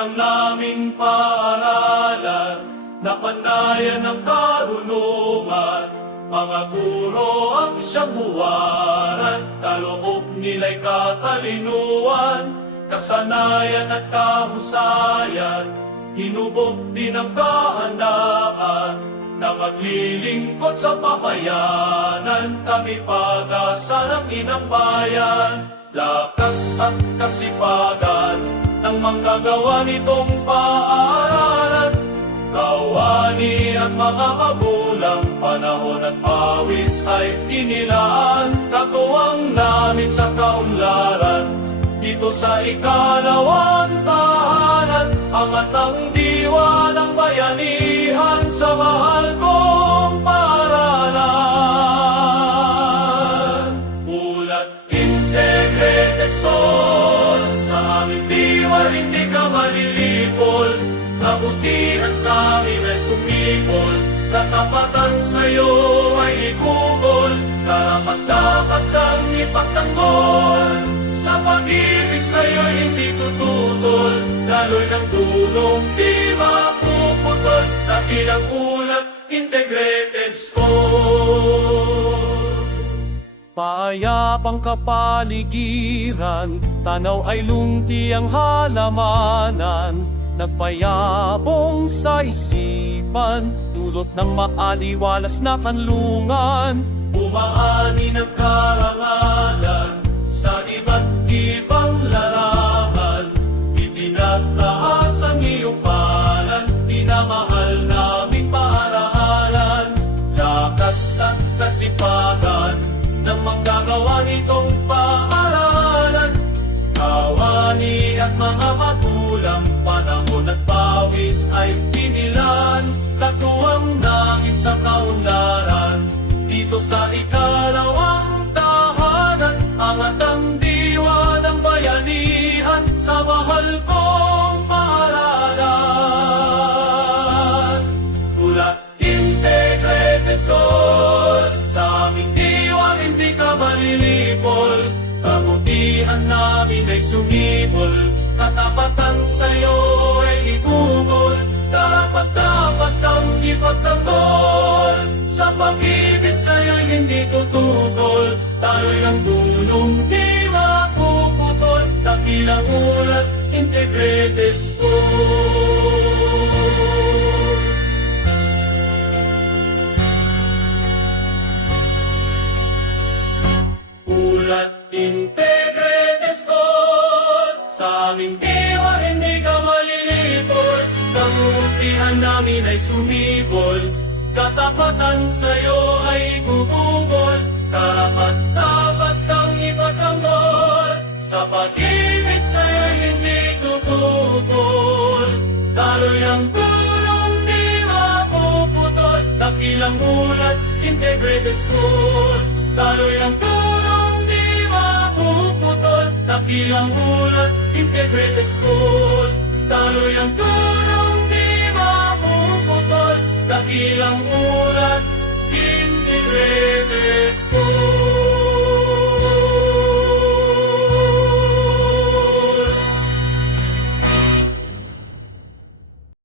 ang naming paaralan, napanayan ng karunungan. Mga guro ang siyang huwaran, kaloob nila'y katalinuhan, kasanayan at kahusayan, hinubog din ang kahandaan, na maglilingkod sa pamayanan, kami pag-asa ng inang bayan. Lakas at kasipagan ng manggagawa nitong paaralan, kawani at mga magulang, panahon at pawis ay inilaan, katuwang namin sa kaunlaran, dito sa ikalawang tahanan, angat ang diwa ng bayanihan sa mahal kong paaralan. Ulat integrated store, sa aming diwa hindi ka malilipol, kabutihan sa amin ay sumipol, katapatan sa'yo ay igugol, karapat-dapat kang ipagtanggol, sa pag-ibig sa'yo hindi tututol, daloy ng tulong di mapuputol, dakilang ulat integrated store. Paayapang kapaligiran, tanaw ay lunti ang halamanan, nagpayabong sa isipan, dulot ng maaliwalas na kanlungan. Bumaani ng karangalan sa iba't ibang larangan, itinataas ang iyong palan, minamahal naming paaralan. Lakas at kasipagan ng manggagawa nitong paaralan, kawani at mga magulang, panahon at pawis ay pinilan, katuwang namin sa kaunlaran, dito sa ikalawang tahanan, angat ang diwa ng bayanihan sa mahal kong paaralan. Ulat integrated store, sa aming diwa hindi ka malilipol, kabutihan namin ay sumibol, katapatan sa'yo ay igugol, dapat kang ipagtanggol, sa pag-ibig sa'yo'y hindi tututol, tayo'y ng tulong di mapuputol, dakilang ulat integrated store. Ulat integrated store, sa aming diwa hindi ka malilipol, kabutihan namin ay sumibol, katapatan sa'yo ay gugugol, karapat-dapat kang ipagtanggol, sa pag-ibig sa'yo'y hindi tututol, daloy ang tulong di mapuputol, dakilang ulat integrated school, daloy ang tulong di mapuputol, dakilang ulat integrated school, daloy ang tulong di mapuputol, dakilang ulat integrated.